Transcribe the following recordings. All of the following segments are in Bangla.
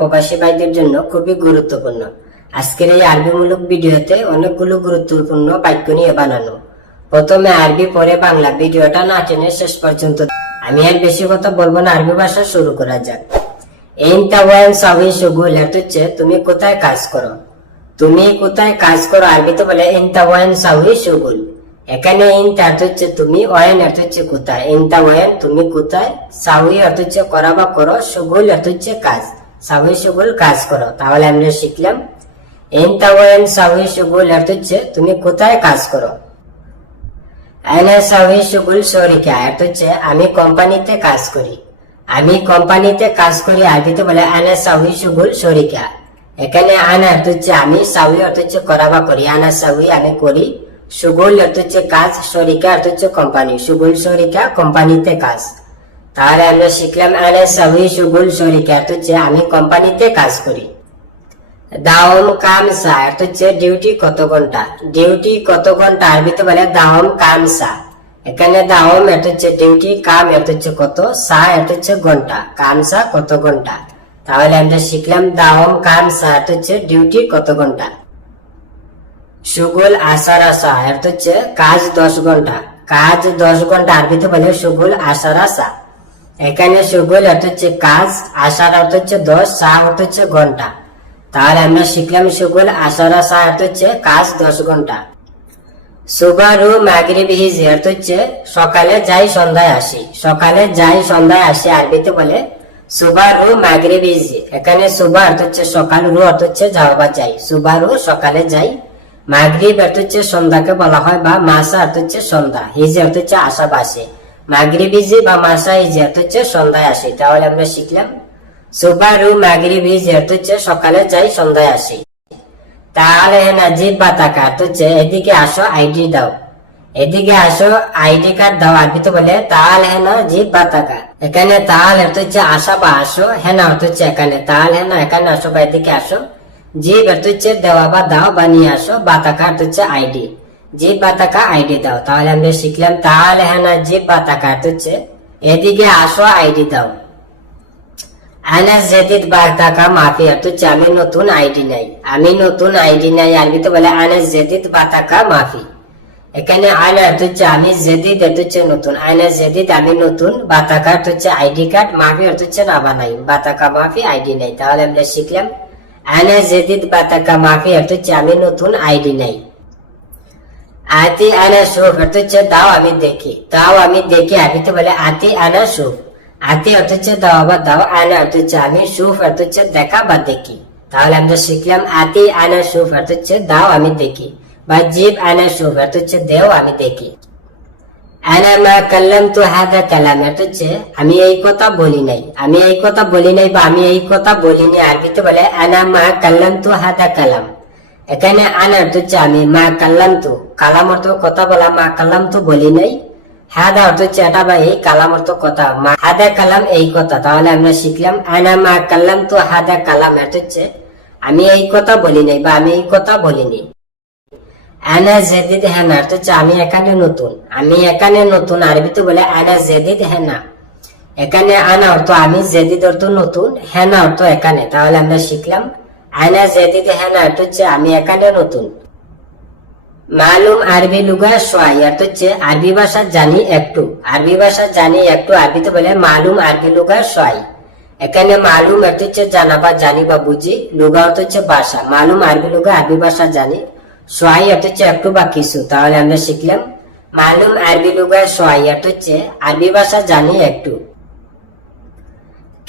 প্রবাসী ভাইদের জন্য খুবই গুরুত্বপূর্ণ। আজকের এই আরবিমূলক ভিডিওতে অনেকগুলো গুরুত্বপূর্ণ বাক্য নিয়ে বানানো। প্রথমে আরবি পরে বাংলা, ভিডিওটা না টেনে শেষ পর্যন্ত। আমি আর বেশি কথা বলবো না, আরবি ভাষা শুরু করা যাক। ইনতা ওয়ান সাউই শুগুল হচ্ছে তুমি কোথায় কাজ করো। তুমি কোথায় কাজ করো আরবিতে বলে ইনতা ওয়ান সাউই শুগুল। এখানে ইনতা হচ্ছে তুমি, ওয়ান হচ্ছে কোথায়। ইনতা ওয়ান তুমি কোথায়, সাউই হচ্ছে করা বা করো, শুগুল হচ্ছে কাজ। সাউই শুগুল কাজ করো। তাহলে আমরা শিখলাম ইনতা ওয়ান সাউই শুগুল হচ্ছে তুমি কোথায় কাজ করো। আনা সাউই শুগুল শরিকা হচ্ছে আমি কোম্পানিতে কাজ করি। আমি কোম্পানিতে কাজ করি আরবিতে বলে আনা সাউই শুগুল শরিকা। এখানে আনা হচ্ছে আমি, সাউই হচ্ছে করা বা করি। আনা সাউই আমি করি, শুগুল হচ্ছে কাজ, শরিকা হচ্ছে কোম্পানি। শুগুল শরিকা কোম্পানিতে কাজ। তাহলে আমরা শিখলাম আনা সাউই শুগুল শরিকা হচ্ছে আমি কোম্পানিতে কাজ করি। দাওম কামসা হচ্ছে ডিউটি কত ঘন্টা। ডিউটি কত ঘন্টা আরবিতে বলে দাওম কামসা। এখানে দাওম হচ্ছে ডিউটি, কাম হচ্ছে কত, সা হচ্ছে ঘন্টা, কামসা কত ঘন্টা। তাহলে আমরা শিখলাম দাওম কামসা হচ্ছে ডিউটি কত ঘন্টা। শুগুল আসার আসা হচ্ছে কাজ 10 ঘন্টা। কাজ 10 ঘন্টা আরবিতে বলে শুগুল আসার আসা। এখানে শুগুল হচ্ছে কাজ, আসার হচ্ছে 10, সা হচ্ছে ঘন্টা। তাহলে আমরা শিখলাম শুগুল আসার আসা হচ্ছে কাজ 10 ঘন্টা। সুবারু মাগরিব হিজি হচ্ছে সকালে যাই সন্ধ্যায় আসি। সকালে যাই সন্ধ্যায় আসি আরবিতে বলে সুবারু মাগরিব হিজি। এখানে সুবা হচ্ছে সকাল, রু হচ্ছে যাওয়া বা যাই। সুবারু সকালে যাই, মাগরিব হচ্ছে সন্ধ্যাকে বলা হয়, বা মাসা হচ্ছে সন্ধ্যা, হিজি হচ্ছে আসা বাসে। মাগরিব হিজি বা মাসা হিজি হচ্ছে সন্ধ্যায় আসি। তাহলে আমরা শিখলাম সুবারু মাগরিব হিজি হচ্ছে সকালে যাই সন্ধ্যায় আসি। তাহলে নাজিব বাতাকা হচ্ছে এদিকে আসো আইডি দাও। এদিকে আসো আইডি কার্ড দাও আরবিতে বলে তাহলে নাজিব বাতাকা। এখানে তাহলে হচ্ছে আসা বা আসো, হেনা হচ্ছে এখানে। তাহলে এখানে আসো বা এদিকে আসো। জিব হচ্ছে দেওয়া বা দাও বা নিয়ে আসো, বাতাকা হচ্ছে আইডি। জিব বাতাকা আইডি দাও। তাহলে আমরা শিখলাম তাহলে নাজিব বাতাকা হচ্ছে এদিকে আসো আইডি দাও। আনা জেদিদ বাতাকা মাফি হচ্ছে আমি নতুন আইডি নাই। আমি নতুন আইডি নাই আরবিতে বলে আনা জেদিদ বাতাকা মাফি। এখানে আনা হচ্ছে আমি, জেদিদ হচ্ছে নতুন। আনা জেদিদ আমি নতুন, বাতাকা হচ্ছে আইডি কার্ড, মাফি হচ্ছে না বা নাই। বাতাকা মাফি আইডি নাই। তাহলে আমরা শিখলাম আনা জেদিদ বাতাকা মাফি হচ্ছে আমি নতুন আইডি নাই। আতি আনা সুফ হচ্ছে দাও আমি দেখি। দাও আমি দেখি আরবিতে বলে আতি আনা সুফ। আতি হচ্ছে দাও বা দাও, আনা হচ্ছে আমি, সুফ হচ্ছে দেখা বা দেখি। তাহলে আমরা শিখলাম আতি আনা সুফ হচ্ছে দাও আমি দেখি, বা জিব আনা সুফ হচ্ছে দেও আমি দেখি। আনা মা কাল্লামতু হাদা কালাম হচ্ছে আমি এই কথা বলি নাই। আমি এই কথা বলি নাই বা আমি এই কথা বলিনি আরবিতে বলে আনা মা কাল্লামতু হাদা কালাম। এখানে আনা হচ্ছে আমি, মা কাল্লামতু কালাম অর্থ কথা বলা, মা কাল্লামতু বলি নাই। হাদা হচ্ছে এটা বা এই, কালাম অর্থ কথা, হাদা কালাম এই কথা। তাহলে আমরা শিখলাম আনা মা কাল্লামতু হাদা কালাম হচ্ছে আমি এই কথা বলি নাই বা আমি এই কথা বলিনি। আনা জেদিদ হেনা হচ্ছে আমি এখানে নতুন। আমি এখানে নতুন আরবিতে বলে আনা জেদিদ হেনা। এখানে আনা অর্থ আমি, জেদিদ অর্থ নতুন, হেনা অর্থ এখানে। তাহলে আমরা শিখলাম আনা জেদিদ হেনা হচ্ছে আমি এখানে নতুন। মালুম আরবি লুগা সোয়াই হচ্ছে আরবি ভাষা জানি একটু। আরবি ভাষা জানি একটু আরবিতে বলে মালুম আরবি লুগা সোয়াই। এখানে মালুম হচ্ছে জানা বা জানি বা বুঝি, লুগা হচ্ছে ভাষা। মালুম আরবি লুগা আরবি ভাষা জানি, সোয়াই হচ্ছে একটু বা কিছু। তাহলে আমরা শিখলাম মালুম আরবি লুগা সোয়াই হচ্ছে আরবি ভাষা জানি একটু।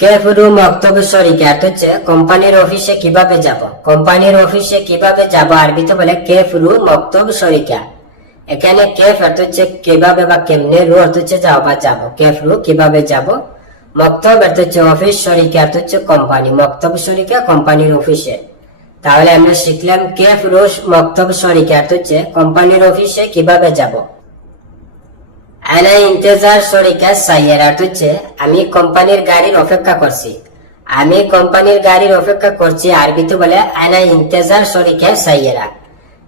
কেফরু মক্তব শরিকা হচ্ছে কোম্পানির অফিসে কিভাবে যাব। কোম্পানির অফিসে কিভাবে যাব আরবিতে বলে কেফরু মক্তব শরিকা। এখানে কেফ হচ্ছে কিভাবে বা কেমনে, রু হচ্ছে যাও বা যাব। কেফরু কিভাবে যাব, মক্তব হচ্ছে অফিস, শরিকা হচ্ছে কোম্পানি। মক্তব শরিকা কোম্পানির অফিসে। তাহলে আমরা শিখলাম কেফরু মক্তব শরিকা হচ্ছে কোম্পানির অফিসে কিভাবে যাব। আনা ইন্তেজার শরিকা সাইয়ারা হচ্ছে আমি কোম্পানির গাড়ির অপেক্ষা করছি। আমি কোম্পানির গাড়ির অপেক্ষা করছি আরবিতে বলে আনা ইন্তেজার শরিকা সাইয়ারা।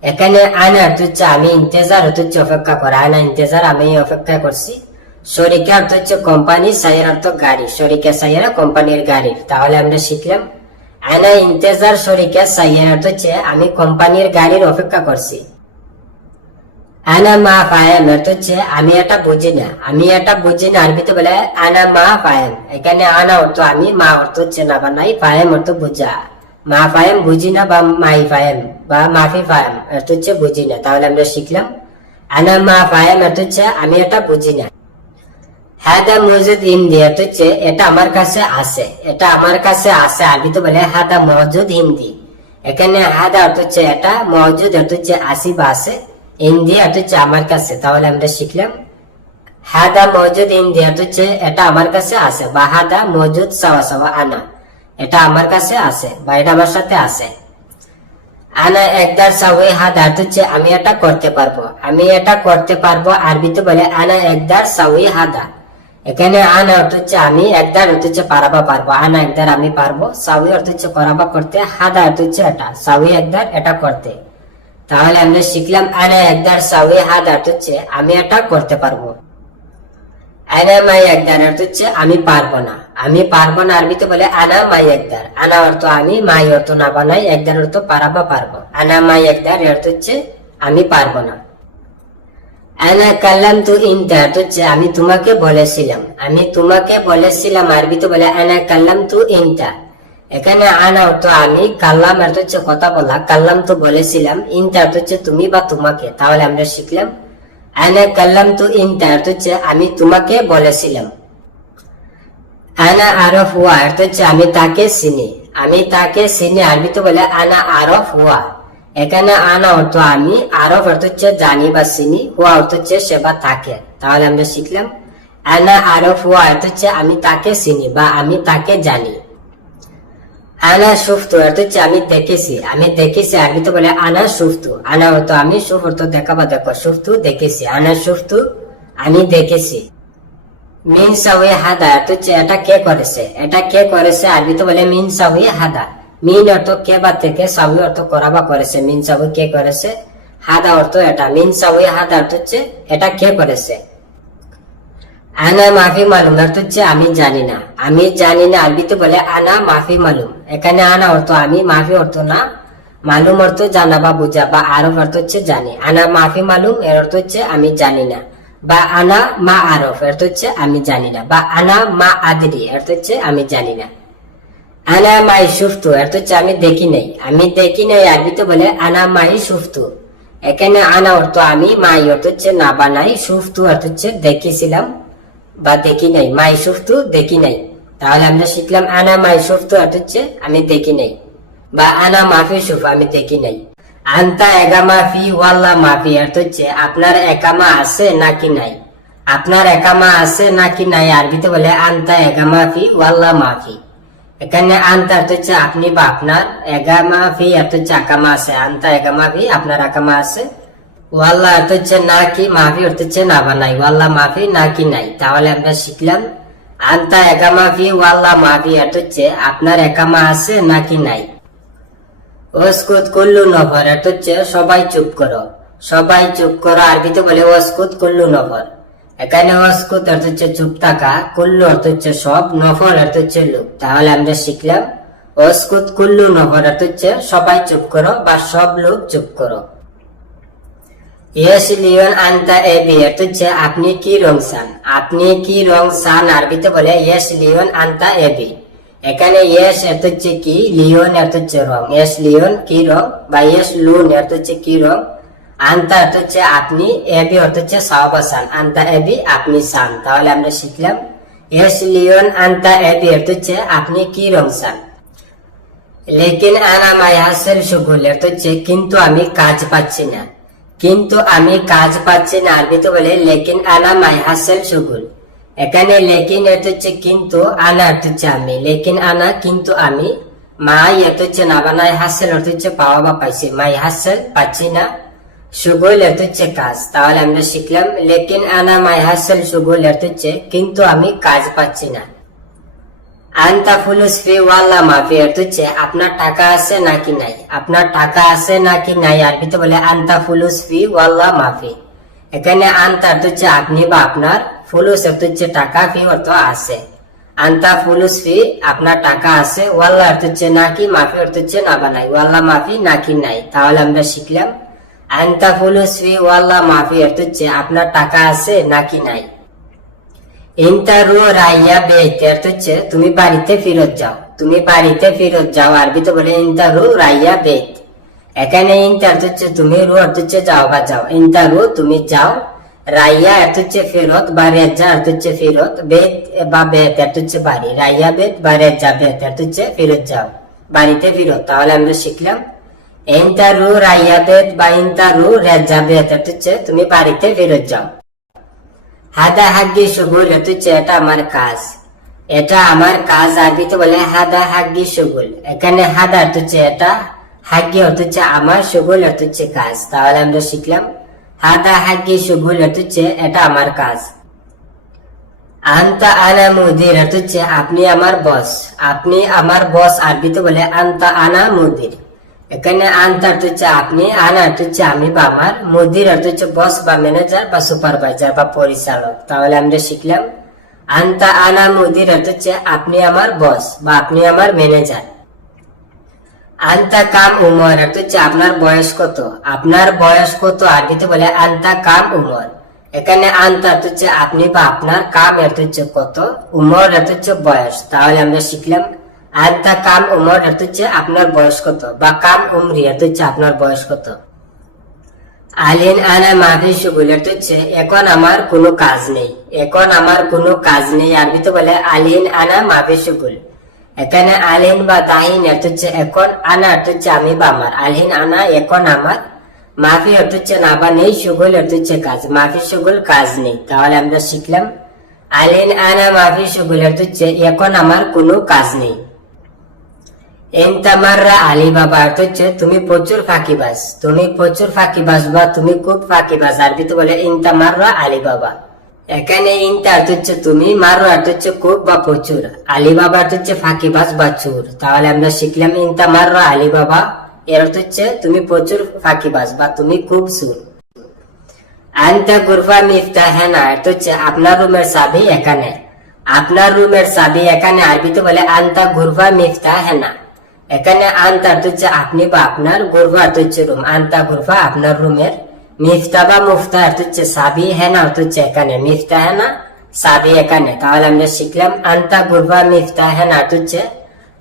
এখানে আনা হচ্ছে আমি, ইন্তেজার হচ্ছে অপেক্ষা করা। আনা ইন্তেজার আমি অপেক্ষা করছি। শরিকা হচ্ছে কোম্পানি, সাইয়ারা অর্থ গাড়ি। শরিকা সাইয়ারা কোম্পানির গাড়ির। তাহলে আমরা শিখলাম আনা ইন্তেজার শরীকে সাইয়ান অর্থ হচ্ছে আমি কোম্পানির গাড়ির অপেক্ষা করছি। আনা মা ফায়াম অর্থ হচ্ছে আমি এটা বুঝি না, আমি এটা বুঝি না আরবিতে বলে আনা মা ফায়াম। এখানে আনা অর্থ আমি, মা অর্থ হচ্ছে না বা নাই, ফায়াম অর্থ বুঝা। মা ফায়াম বুঝি না বা মাই ফায়াম বা মাফি ফায়াম অর্থ হচ্ছে বুঝি না। তাহলে আমরা শিখলাম আনা মা ফায়াম অর্থ হচ্ছে আমি এটা বুঝি না। হাদা মজুদ হিন্দি অর্থ হচ্ছে এটা আমার কাছে আছে, এটা আমার কাছে আছে আরবিতে বলে হাদা মজুদ হিন্দি। এখানে হাদা অর্থ হচ্ছে এটা, মজুদ অর্থ হচ্ছে আসি বা আছে, হিন্দি অর্থ হচ্ছে আমার কাছে। তাহলে আমরা শিখলাম হাদা মজুদ হিন্দি অর্থ হচ্ছে এটা আমার কাছে আছে, বা হাদা মজুদ সাওয়া সাওয়া আনা, এটা আমার কাছে আছে বা এটা আমার সাথে আছে। আনা একদার সাওয়ে হাদা অর্থ হচ্ছে আমি এটা করতে পারবো, আমি এটা করতে পারবো আরবিতে বলে আনা একদার সাওয়ে হাদা। এখানে আনা অর্থ হচ্ছে আমি, একদার অর্থ হচ্ছে পারাবা পারবো, আনা একদার আমি পারবো, সাওয়ে অর্থ হচ্ছে করাবা করতে, হাদা অর্থ হচ্ছে এটা, সাওয়ে একদার এটা করতে। তাহলে আমরা শিখলাম আনা একদার সাওয়ে হাদা অর্থ হচ্ছে আমি এটা করতে পারবো। আনা মাই একদার অর্থ হচ্ছে আমি পারবো না, আমি পারবো না আরবিতে বলে আনা মাই একদার। আনা অর্থ আমি, মাই অর্থ না বানাই, একদার অর্থ পারাবা পারবো। আনা মাই একদার অর্থ হচ্ছে আমি পারবো না। আনা কাল্লাম তু ইনতা অর্থ হচ্ছে আমি তোমাকে বলেছিলাম, আমি তোমাকে বলেছিলাম আরবিতে বলে আনা কাল্লাম তু ইনতা। এখানে আনা অর্থ আমি, কাল্লাম অর্থ হচ্ছে কথা বলা, কাল্লাম তো বলেছিলাম, ইনতা অর্থ হচ্ছে তুমি বা তোমাকে। তাহলে আমরা শিখলাম আনা কাল্লাম তু ইনতা অর্থ হচ্ছে আমি তোমাকে বলেছিলাম। আনা আরফ হুয়া অর্থ হচ্ছে আমি তাকে চিনি, আমি তাকে চিনি আরবিতে বলে আনা আরফ হুয়া। এখানে আনা অর্থ আমি, আরফ অর্থ হচ্ছে জানি বা চিনি, হুয়া অর্থ হচ্ছে সে বা তাকে। তাহলে আমরা শিখলাম আনা আরফ হুয়া অর্থ হচ্ছে আমি তাকে চিনি বা আমি তাকে জানি। আনা সুফতু অর্থ হচ্ছে আমি দেখেছি, আমি দেখেছি আরবিতে বলে আনা সুফতু। আনা অর্থ আমি, সুফ অর্থ দেখা বা দেখো, সুফতু দেখেছি, আনা সুফতু আমি দেখেছি। মিন সাওয়ে হাদা অর্থ হচ্ছে এটা কে করেছে, এটা কে করেছে আরবিতে বলে মিন সাওয়ে হাদা। মিন অর্থ কে বা থেকে, সাওয়ে অর্থ করা বা করেছে, মিন সাওয়ে কে করেছে, হাদা অর্থ এটা, মিন সাওয়ে হাদা অর্থ হচ্ছে এটা কে করেছে। আনা মাফি মালুম অর্থ হচ্ছে আমি জানি না, আমি জানি না আরবিতে বলে আনা মাফি মালুম। এখানে আনা অর্থ আমি, মাফি অর্থ না, মালুম অর্থ জানা বা বুঝা, বা আরফ অর্থ হচ্ছে জানি। আনা মাফি মালুম এর অর্থ হচ্ছে আমি জানি না, বা আনা মা আরফ অর্থ হচ্ছে আমি জানি না, বা আনা মা আদরি অর্থ হচ্ছে আমি জানি না। আনা মাই সুফতু অর্থ হচ্ছে আমি দেখি নাই, আমি দেখি নাই আরবিতে বলে আনা মাই সুফতু। এখানে আনা অর্থ আমি, মাই অর্থ হচ্ছে না বা নাই, সুফতু অর্থ হচ্ছে দেখেছিলাম বা দেখি নাই, মাই সুফতু দেখি নাই। তাহলে আমরা শিখলাম আনা মাই সুফতু অর্থ হচ্ছে আমি দেখি নাই, বা আনা মাফি সুফ আমি দেখি নাই। আন্তা এগামা ফি ওয়াল্লা মাফি অর্থ হচ্ছে আপনার একামা আছে নাকি নাই, আপনার একামা আছে নাকি নাই আরবিতে বলে আন্তা এগামা ফি ওয়াল্লা মাফি। এখানে আন্তা অর্থ হচ্ছে আপনি বা আপনার, এগামা ফি অর্থ হচ্ছে আকামা আছে, আন্তা এগামা ফি আপনার আকামা আছে, ওয়াল্লা অর্থ হচ্ছে নাকি, মাফি অর্থ হচ্ছে না বা নাই, ওয়াল্লা মাফি নাকি নাই। তাহলে আমরা শিখলাম আন্তা একামা ফি ওয়াল্লা মাফি অর্থ হচ্ছে আপনার একামা আছে নাকি নাই। ওয়াসকুত কুল্লু নফর অর্থ হচ্ছে সবাই চুপ করো, সবাই চুপ করো আরবিতে বলে ওয়াসকুত কুল্লু নফর। এখানে ওয়াসকুত অর্থ হচ্ছে চুপ থাকা, কুল্লু অর্থ হচ্ছে সব, নফর অর্থ হচ্ছে লোক। তাহলে আমরা শিখলাম ওয়াসকুত কুল্লু নফর অর্থ হচ্ছে সবাই চুপ করো বা সব লোক চুপ করো। ইয়েস লিওন আন্তা এবি অর্থ হচ্ছে আপনি কি রং চান, আপনি কি রং চান আরবিতে বলে ইয়েস লিওন আন্তা এবি। এখানে ইয়েস অর্থ হচ্ছে কি, লিওন অর্থ হচ্ছে রং, ইয়েস লিওন কি রং, বা ইয়েস লুন অর্থ হচ্ছে কি রং, আন্তা অর্থ হচ্ছে আপনি, এবি অর্থ হচ্ছে সাওবা চান, আন্তা এবি আপনি চান। তাহলে আমরা শিখলাম ইয়েস লিওন আন্তা এবি অর্থ হচ্ছে আপনি কি রং চান। লেকিন আনা মাই হাসেল শুগুল অর্থ হচ্ছে কিন্তু আমি কাজ পাচ্ছি না, কিন্তু আমি কাজ পাচ্ছি না আরবিতে বলে লেকিন আনা মাই হাসেল শুগুল। এখানে লেকিন অর্থ হচ্ছে কিন্তু, আনা অর্থ হচ্ছে আমি, লেকিন আনা কিন্তু আমি, মাই অর্থ হচ্ছে না বানাই, হাসেল অর্থ হচ্ছে পাওয়া বা পাইছি, মাই হাসেল পাচ্ছি না, শুগুল অর্থ হচ্ছে কাজ। তাহলে আমরা শিখলাম লেকিন আনা মাই হাসেল শুগুল অর্থ হচ্ছে কিন্তু আমি কাজ পাচ্ছি না। আন্তা ফুলুস ফি ওয়াল্লা মাফি অর্থ হচ্ছে আপনার টাকা আছে নাকি নাই, আপনার টাকা আছে নাকি নাই আরবিতে বলে আন্তা ফুলুস ফি ওয়াল্লা মাফি। এখানে আন্তা অর্থ হচ্ছে আপনি বা আপনার, ফুলুস অর্থ হচ্ছে টাকা, ফি অর্থ আছে। আন্তা ফুলুস ফি আপনার টাকা আছে, ওয়াল্লা অর্থ হচ্ছে নাকি, মাফি অর্থ হচ্ছে না বা নাই, ওয়াল্লা মাফি নাকি নাই। তাহলে আমরা শিখলাম আন্তা ফুলুস ফি ওয়াল্লা মাফি অর্থ হচ্ছে আপনার টাকা আছে নাকি নাই। ইনতা রু রাইয়া বেত অর্থ হচ্ছে তুমি বাড়িতে ফেরত যাও, তুমি বাড়িতে ফেরত যাও, আরবিতে বলে ইনতা রু রাইয়া বেত। এখানে ইনতা অর্থ হচ্ছে তুমি, রু অর্থ হচ্ছে যাও বা যাও, ইনতা রু তুমি যাও, রাইয়া অর্থ হচ্ছে ফেরত বা রেজা অর্থ হচ্ছে ফেরত, বেত বা বেত অর্থ হচ্ছে বাড়ি, রাইয়া বেত বা রেজা বেত অর্থ হচ্ছে ফেরত যাও, বাড়িতে ফেরত। তাহলে আমরা শিখলাম ইনতা রু রাইয়া বেত বা ইনতা রু রেজা বেত অর্থ হচ্ছে তুমি বাড়িতে ফেরত যাও। হাদা হাগ্গি শুগুল অর্থ হচ্ছে এটা আমার কাজ, এটা আমার কাজ, আরবিতে বলে হাদা হাগ্গি শুগুল। এখানে হাদা অর্থ হচ্ছে এটা, হাগ্গি অর্থ হচ্ছে আমার, শুগুল অর্থ হচ্ছে কাজ। তাহলে আমরা শিখলাম হাদা হাগ্গি শুগুল অর্থ হচ্ছে এটা আমার কাজ। আন্তা আনা মুদির অর্থ হচ্ছে আপনি আমার বস, আপনি আমার বস, আরবিতে বলে আন্তা আনা মুদির। এখানে আন্তা অর্থ হচ্ছে আপনি, আনা অর্থ হচ্ছে আমি বা আমার, মুদির অর্থ হচ্ছে বস বা ম্যানেজার বা সুপারভাইজার বা পরিচালক। তাহলে আমরা শিখলাম আন্তা আনা মুদির অর্থ হচ্ছে আপনি আমার বস বা আপনি আমার ম্যানেজার। আন্তা কাম উমর অর্থ হচ্ছে আপনার বয়স কত, আপনার বয়স কত, আরবিতে বলে আন্তা কাম উমর। এখানে আন্তা অর্থ হচ্ছে আপনি বা আপনার, কাম অর্থ হচ্ছে কত, উমর অর্থ হচ্ছে বয়স। তাহলে আমরা শিখলাম আন্তা কাম উমর অর্থ হচ্ছে আপনার বয়স কত, বা কাম উমরি অর্থ হচ্ছে আপনার বয়স কত। আলিন আনা মাফি শুগুল অর্থ হচ্ছে এখন আমার কোনো কাজ নেই, এখন আমার কোনো কাজ নেই, আরবিতে বলে আলিন আনা মাফি শুগুল। এখানে আলিন বা তাহিন অর্থ হচ্ছে এখন, আনা অর্থ হচ্ছে আমি বা আমার, আলিন আনা এখন আমার, মাফি অর্থ হচ্ছে না বা নেই, শুগুল অর্থ হচ্ছে কাজ, মাফি শুগুল কাজ নেই। তাহলে আমরা শিখলাম আলিন আনা মাফি শুগুল অর্থ হচ্ছে এখন আমার কোনো কাজ নেই। এনতামাররা আলী বাবা অর্থ হচ্ছে তুমি প্রচুর ফাঁকিবাজ, তুমি প্রচুর ফাঁকিবাজ বা তুমি খুব ফাঁকিবাজ, আরবিতে বলে ইনতামাররা আলী বাবা। এখানে ইনতা অর্থ হচ্ছে তুমি, মাররা অর্থ হচ্ছে খুব বা প্রচুর, আলী বাবা অর্থ হচ্ছে ফাঁকিবাজ বা চোর। তাহলে আমরা শিখলাম ইনতামাররা আলী বাবা এর অর্থ হচ্ছে তুমি প্রচুর ফাঁকিবাজ বা তুমি খুব চোর। আনতা গুরফা মিফতাহানা অর্থ হচ্ছে আপনার রুমের চাবি এখানে, আপনার রুমের চাবি এখানে, আরবিতে বলে আনতা গুরফা মিফতাহানা। এখানে আনতা অর্থ হচ্ছে আপনি বা আপনার, গুরফা অর্থ হচ্ছে রুম, আনতা গুরফা আপনার রুমের, মিফতা বা মুফতা অর্থ হচ্ছে চাবি, হেনা অর্থ হচ্ছে এখানে, মিফতাহানা চাবি এখানে। তাহলে আমরা শিখলাম আনতা গুরফা মিফতাহানা অর্থ হচ্ছে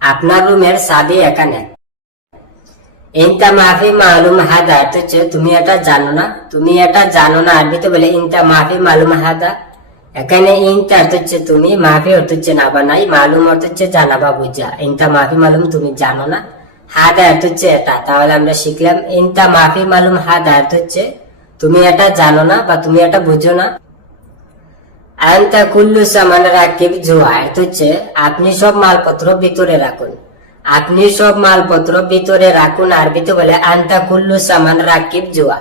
আপনার রুমের চাবি এখানে। ইনতা মাফি মালুম হাদা অর্থ হচ্ছে তুমি এটা জানো না, তুমি এটা জানো না, আরবিতে বলে ইনতা মাফি মালুম হাদা। এখানে ইনতা অর্থ হচ্ছে তুমি, মাফি অর্থ হচ্ছে না বা নাই, মালুম অর্থ হচ্ছে জানা বা বুঝা, ইনতা মাফি মালুম তুমি জানো না, হাদা অর্থ হচ্ছে এটা। তাহলে আমরা শিখলাম ইনতা মাফি মালুম হাদা অর্থ হচ্ছে তুমি এটা জানো না বা তুমি এটা বুঝো না। আনতা কুল্লু সামান রাকিব জুয়া অর্থ হচ্ছে আপনি সব মালপত্র ভিতরে রাখুন, আপনি সব মালপত্র ভিতরে রাখুন, আরবিতে বলে আনতা কুল্লু সামান রাকিব জুয়া।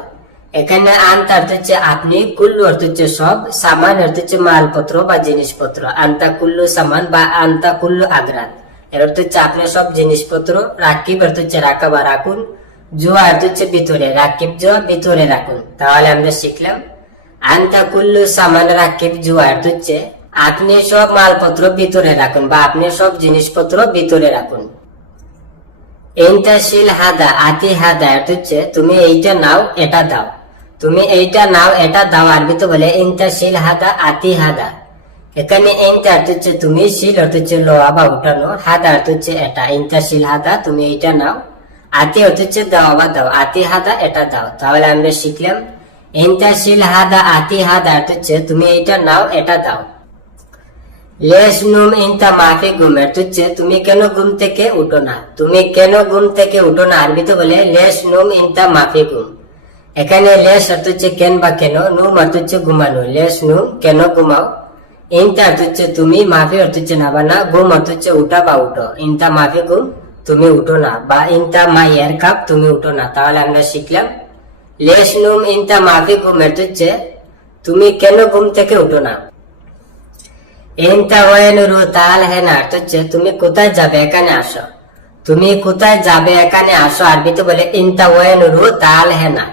এখানে আনতা অর্থ হচ্ছে আপনি, কুল্লু অর্থ হচ্ছে সব, সামান অর্থ হচ্ছে মালপত্র বা জিনিসপত্র, আনতা কুল্লু সামান বা আনতা কুল্লু আগ্রাত এর অর্থ হচ্ছে আপনার সব জিনিসপত্র, রাকিব অর্থ হচ্ছে রাখা বা রাখুন, জুয়া অর্থ হচ্ছে ভিতরে, রাকিব জুয়া ভিতরে রাখুন। তাহলে আমরা শিখলাম আনতা কুল্লু সামান রাকিব জুয়া অর্থ হচ্ছে আপনি সব মালপত্র ভিতরে রাখুন বা আপনি সব জিনিসপত্র ভিতরে রাখুন। ইনতাশিল হাদা আতি হাদা অর্থ হচ্ছে তুমি এইটা নাও এটা দাও, তুমি এইটা নাও এটা দাও, আরবিতে বলে ইনতাশিল হাদা আতি হাদা। এখানে ইনতা অর্থ হচ্ছে তুমি, শিল অর্থ হচ্ছে লোয়া বা উঠানো, হাদা অর্থ হচ্ছে এটা, ইনতাশিল হাদা তুমি এইটা নাও, আতি অর্থ হচ্ছে দাও বা দাও, আতি হাদা এটা দাও। তাহলে আমরা শিখলাম ইনতাশিল হাদা আতি হাদা অর্থ হচ্ছে তুমি এইটা নাও এটা দাও। লেস নুম ইনতা মাফি ঘুম অর্থ হচ্ছে তুমি কেন ঘুম থেকে উঠো না, তুমি কেন ঘুম থেকে উঠো না, আরবিতে বলে লেস নুম ইনতা মাফি ঘুম। এখানে লেস অর্থ হচ্ছে কেন বা কেন, নুম অর্থ হচ্ছে ঘুমানো, লেস নুম কেন ঘুমাও, ইনতা অর্থ হচ্ছে তুমি, মাফি অর্থ হচ্ছে না বা না, ঘুম অর্থ হচ্ছে উঠা বা উঠো, ইনতা মাফি ঘুম তুমি উঠো না, বা ইনতা মা ইয়ার কাপ তুমি উঠো না। তাহলে আমরা শিখলাম লেস নুম ইনতা মাফি ঘুম অর্থ হচ্ছে তুমি কেন ঘুম থেকে উঠো না। ইনতা ওয়াইনুরু তাল হেনা অর্থ হচ্ছে তুমি কোথায় যাবে এখানে আসো, তুমি কোথায় যাবে এখানে আসো, আরবিতে বলে ইনতা ওয়াইনুরু তাল হেনা।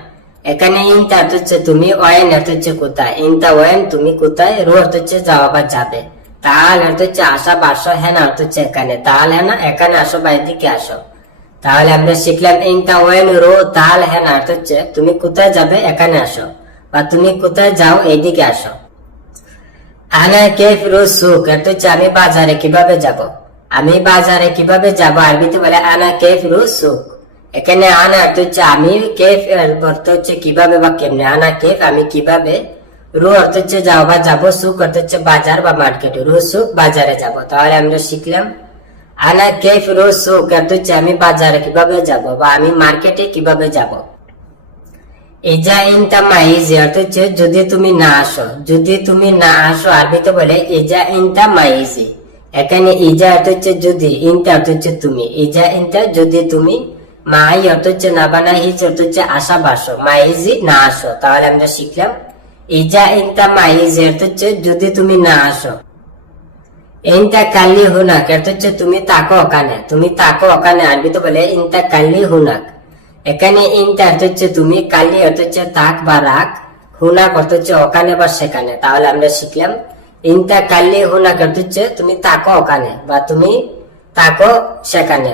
এখানে ইনতা অর্থ হচ্ছে তুমি, ওয়াইন অর্থ হচ্ছে কোথায়, ইনতা ওয়াইন তুমি কোথায়, রু অর্থ হচ্ছে যাওয়া বা যাবে, তাহলে অর্থ হচ্ছে আসা বা আসো, হ্যাঁ না অর্থ হচ্ছে এখানে, তাহলে হ্যাঁ না এখানে আসো বা এদিকে আসো। তাহলে আমরা শিখলাম ইনতা ওয়েন রো, তাহলে হ্যাঁ না অর্থ হচ্ছে তুমি কোথায় যাবে এখানে আসো, বা তুমি কোথায় যাও এইদিকে আসো। আনা কেফ রো সুক, অর্থ হচ্ছে আমি বাজারে কিভাবে যাব, আমি বাজারে কিভাবে যাব আরবিতে বলে আনা কেফ রো সুক। এখানে আনা অর্থ হচ্ছে আমি, কেফ অর্থ হচ্ছে কিভাবে বা কেমনে, আনা কেফ আমি কিভাবে, রু অর্থ হচ্ছে যাও বা যাবো, সুক অর্থ হচ্ছে বাজার বা মার্কেট, রু সুক বাজারে যাব। তাহলে আমরা শিখলাম আনা কেফ রু সুক অর্থ হচ্ছে আমি বাজারে কিভাবে যাব বা আমি মার্কেটে কিভাবে যাব। ইজা ইনতা মাইজি অর্থ হচ্ছে যদি তুমি না আসো, যদি তুমি না আসো আরবিতে বলে ইজা ইনতা মাইজি। এখানে ইজা অর্থ হচ্ছে যদি, ইনতা অর্থ হচ্ছে তুমি, ইজা ইনতা যদি তুমি, মাই অর্থ হচ্ছে না বানা, হিজ অর্থ হচ্ছে আসা বাসো, মাইজি না আসো। তাহলে আমরা শিখলাম ইজা ইনতা মাইজি অর্থ হচ্ছে যদি তুমি না আসো। ইনতা কাল্লি হুনাক অর্থ হচ্ছে তুমি তাকো ওখানে, তুমি তাকো ওখানে আরবিতে বলে ইনতা কাল্লি হুনাক। এখানে ইনতা অর্থ হচ্ছে তুমি, কাল্লি অর্থ হচ্ছে তাক বা রাখ, হুনাক অর্থ হচ্ছে ওখানে বা সেখানে। তাহলে আমরা শিখলাম ইনতা কাল্লি হুনাক অর্থ হচ্ছে তুমি তাকো ওখানে বা তুমি তাকো সেখানে।